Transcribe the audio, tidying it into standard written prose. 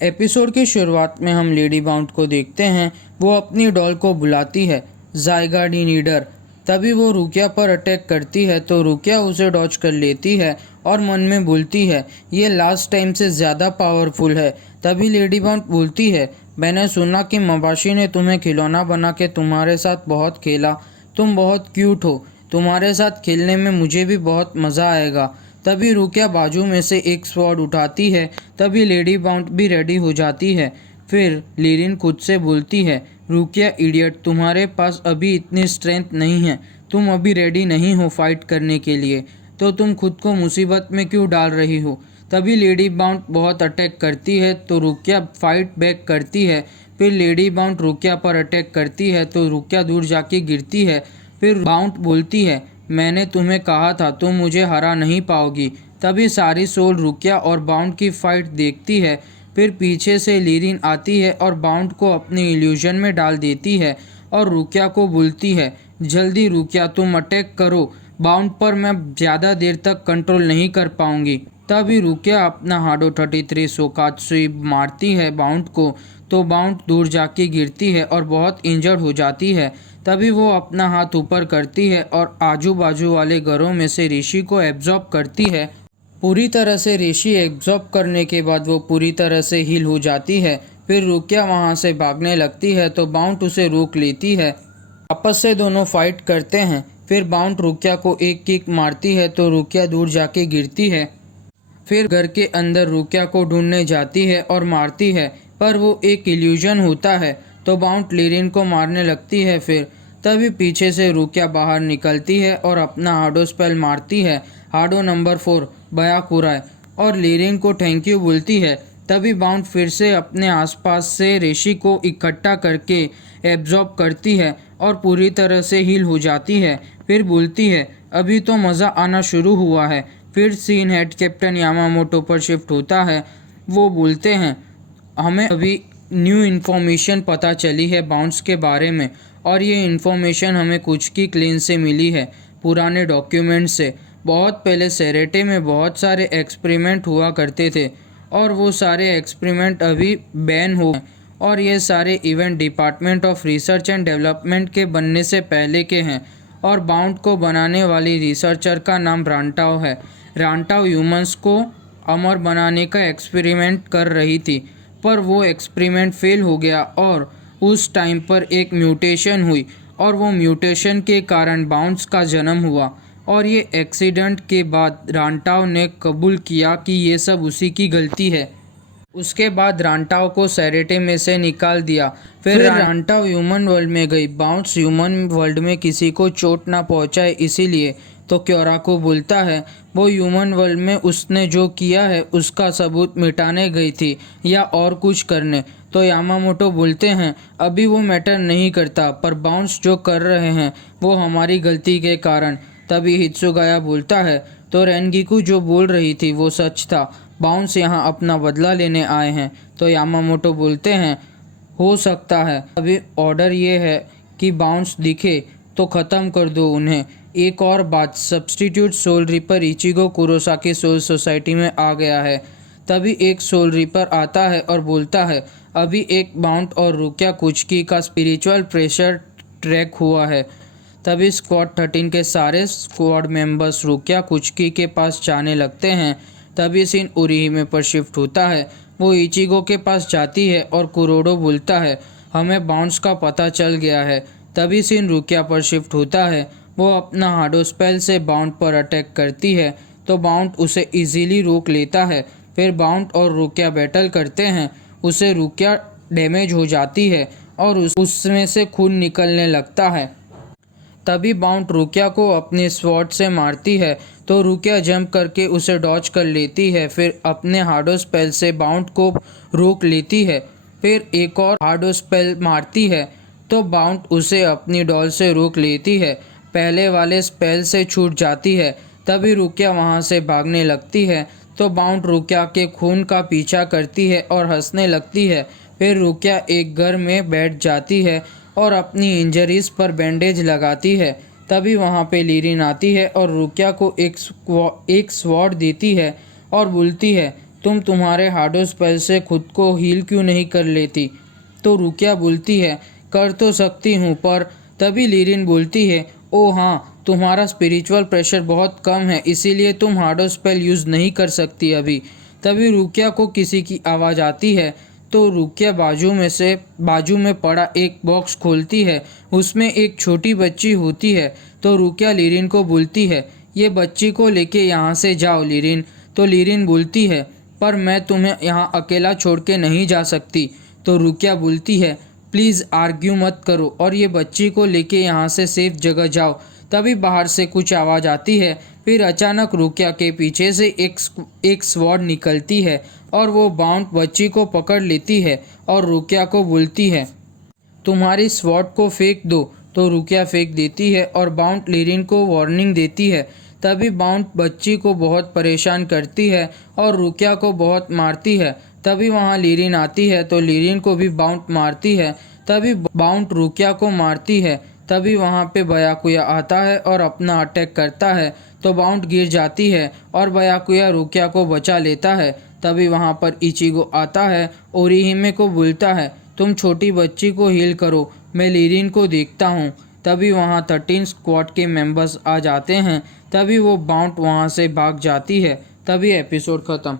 Episode की शुरुआत में हम लेडी बाउंड को देखते हैं। वो अपनी डॉल को बुलाती है, जायगा डी नीडर। तभी वो रुकिया पर अटैक करती है तो रुकिया उसे डॉज कर लेती है और मन में बोलती है, ये लास्ट टाइम से ज़्यादा पावरफुल है। तभी लेडी बाउंड बोलती है, मैंने सुना कि मबाशी ने तुम्हें खिलौना बना के तुम्हारे साथ बहुत खेला। तुम बहुत क्यूट हो, तुम्हारे साथ खेलने में मुझे भी बहुत मज़ा आएगा। तभी रुकिया बाजू में से एक स्वॉर्ड उठाती है। तभी लेडी बाउंड भी रेडी हो जाती है। फिर लिरिन खुद से बोलती है, रुकिया इडियट, तुम्हारे पास अभी इतनी स्ट्रेंथ नहीं है, तुम अभी रेडी नहीं हो फाइट करने के लिए, तो तुम खुद को मुसीबत में क्यों डाल रही हो। तभी लेडी बाउंड बहुत अटैक करती है तो रुकिया फाइट बैक करती है। फिर लेडी बाउंड रुकिया पर अटैक करती है तो रुकिया दूर जाके गिरती है। फिर बाउंड बोलती है, मैंने तुम्हें कहा था तुम मुझे हरा नहीं पाओगी। तभी सारी सोल रुकिया और बाउंड की फाइट देखती है। फिर पीछे से लिरिन आती है और बाउंड को अपनी इल्यूजन में डाल देती है और रुकिया को बोलती है, जल्दी रुकिया तुम अटैक करो, बाउंड पर मैं ज़्यादा देर तक कंट्रोल नहीं कर पाऊंगी। तभी रुकिया अपना हाडो 33 सोकात्सुई मारती है बाउंड को, तो बाउंड दूर जाके गिरती है और बहुत इंजर्ड हो जाती है। तभी वो अपना हाथ ऊपर करती है और आजू बाजू वाले घरों में से ऋषि को एब्जॉर्ब करती है। पूरी तरह से ऋषि एब्जॉर्ब करने के बाद वो पूरी तरह से हील हो जाती है। फिर रुकिया वहाँ से भागने लगती है तो बाउंड उसे रोक लेती है। आपस से दोनों फाइट करते हैं। फिर बाउंड रुकिया को एक किक मारती है तो रुकिया दूर जाके गिरती है। फिर घर के अंदर रुकिया को ढूंढने जाती है और मारती है, पर वो एक इल्यूजन होता है तो बाउंड लिरिन को मारने लगती है। फिर तभी पीछे से रुकिया बाहर निकलती है और अपना हाडो स्पेल मारती है, हाडो नंबर 4 बयाकुराई, और लिरिन को थैंक यू बोलती है। तभी बाउंड फिर से अपने आसपास से ऋषि को इकट्ठा करके एब्जॉर्ब करती है और पूरी तरह से हील हो जाती है। फिर बोलती है, अभी तो मज़ा आना शुरू हुआ है। फिर सीन हेड कैप्टन यामामोटो पर शिफ्ट होता है। वो बोलते हैं, हमें अभी न्यू इन्फॉर्मेशन पता चली है बाउंड्स के बारे में, और ये इन्फॉर्मेशन हमें कुछ की क्लेन से मिली है, पुराने डॉक्यूमेंट से। बहुत पहले सेरेटे में बहुत सारे एक्सपेरिमेंट हुआ करते थे और वो सारे एक्सपेरिमेंट अभी बैन हो गए, और ये सारे event department of research and development के बनने से पहले के हैं। और बाउंड को बनाने वाली रिसर्चर का नाम रांटाओ है। रांटाओ ह्यूमंस को अमर बनाने का एक्सपेरिमेंट कर रही थी, पर वो एक्सपेरिमेंट फेल हो गया और उस टाइम पर एक म्यूटेशन हुई, और वो म्यूटेशन के कारण बाउंड्स का जन्म हुआ। और ये एक्सीडेंट के बाद रांटाओ ने कबूल किया कि ये सब उसी की गलती है। उसके बाद रांटाओ को सेरेटे में से निकाल दिया। फिर रांटाओ ह्यूमन वर्ल्ड में गई। बाउंड्स ह्यूमन वर्ल्ड में किसी को चोट ना पहुंचाए इसीलिए। तो क्योराको बोलता है, वो ह्यूमन वर्ल्ड में उसने जो किया है उसका सबूत मिटाने गई थी या और कुछ करने। तो यामामोटो बोलते हैं, अभी वो मैटर नहीं करता, पर बाउंड्स जो कर रहे हैं वो हमारी गलती के कारण। तभी हित्सुगाया बोलता है, तो रेनगिकू जो बोल रही थी वो सच था, बाउंस यहाँ अपना बदला लेने आए हैं। तो यामामोटो बोलते हैं, हो सकता है। अभी ऑर्डर ये है कि बाउंस दिखे तो ख़त्म कर दो उन्हें। एक और बात, substitute soul reaper Ichigo Kurosaki soul society में आ गया है। तभी एक सोल रिपर आता है और बोलता है, अभी एक बाउंड और रुकिया कुचकी का स्पिरिचुअल प्रेशर ट्रैक हुआ है। तभी स्क्वाड 13 के सारे स्क्वाड मेंबर्स रुकिया कुचकी के पास जाने लगते हैं। तभी सीन उरीहिमे पर शिफ्ट होता है। वो इचिगो के पास जाती है और कुरोडो बोलता है, हमें बाउंड्स का पता चल गया है। तभी सीन रुकिया पर शिफ्ट होता है। वो अपना हाडो स्पेल से बाउंड पर अटैक करती है तो बाउंड उसे इजीली रोक लेता है। फिर बाउंड और रुकिया बैटल करते हैं। उसे रुकिया डैमेज हो जाती है और उसमें से खून निकलने लगता है। तभी बाउंड रुकिया को अपने स्वॉर्ड से मारती है तो रुकिया जंप करके उसे डॉज कर लेती है। फिर अपने हार्डो स्पेल से बाउंड को रोक लेती है। फिर एक और हार्डो स्पेल मारती है तो बाउंड उसे अपनी डॉल से रोक लेती है। पहले वाले स्पेल से छूट जाती है। तभी रुकिया वहाँ से भागने लगती है तो बाउंड रुकिया के खून का पीछा करती है और हंसने लगती है। फिर रुकिया एक घर में बैठ जाती है और अपनी इंजरीज पर बैंडेज लगाती है। तभी वहाँ पे लिरिन आती है और रुकिया को एक स्वॉर्ड देती है और बोलती है, तुम तुम्हारे हार्डो स्पेल से खुद को हील क्यों नहीं कर लेती? तो रुकिया बोलती है, कर तो सकती हूँ पर। तभी लीरिन बोलती है, ओ हाँ, तुम्हारा स्पिरिचुअल प्रेशर बहुत कम है, इसीलिए तुम हार्डो स्पेल यूज़ नहीं कर सकती अभी। तभी रुकिया को किसी की आवाज़ आती है, तो रुकिया बाजू में पड़ा एक बॉक्स खोलती है। उसमें एक छोटी बच्ची होती है। तो रुकिया लीरिन को बोलती है, ये बच्ची को लेके यहाँ से जाओ लीरिन। तो लीरिन बोलती है, पर मैं तुम्हें यहाँ अकेला छोड़ के नहीं जा सकती। तो रुकिया बोलती है, प्लीज़ आर्ग्यू मत करो और ये बच्ची को लेके यहाँ से सेफ जगह जाओ। तभी बाहर से कुछ आवाज़ आती है। फिर अचानक रुकिया के पीछे से एक स्वॉर्ड निकलती है और वो बाउंड बच्ची को पकड़ लेती है और रुकिया को बोलती है, तुम्हारी स्वॉर्ड को फेंक दो। तो रुकिया फेंक देती है और बाउंड लीरिन को वार्निंग देती है। तभी बाउंड बच्ची को बहुत परेशान करती है और रुकिया को बहुत मारती है। तभी वहाँ लीरिन आती है तो लीरिन को भी बाउंड मारती है। तभी बाउंड रुकिया को मारती है। तभी वहाँ पे बयाकुया आता है और अपना अटैक करता है। तो बाउंड गिर जाती है और बयाकुया रुकिया को बचा लेता है। तभी वहाँ पर इचिगो आता है। ओरिहिमे को बोलता है, तुम छोटी बच्ची को हील करो, मैं लीरिन को देखता हूँ। तभी वहाँ 13 स्क्वाड के मेंबर्स आ जाते हैं। तभी वो बाउंड वहाँ से भाग जाती है। तभी एपिसोड ख़त्म।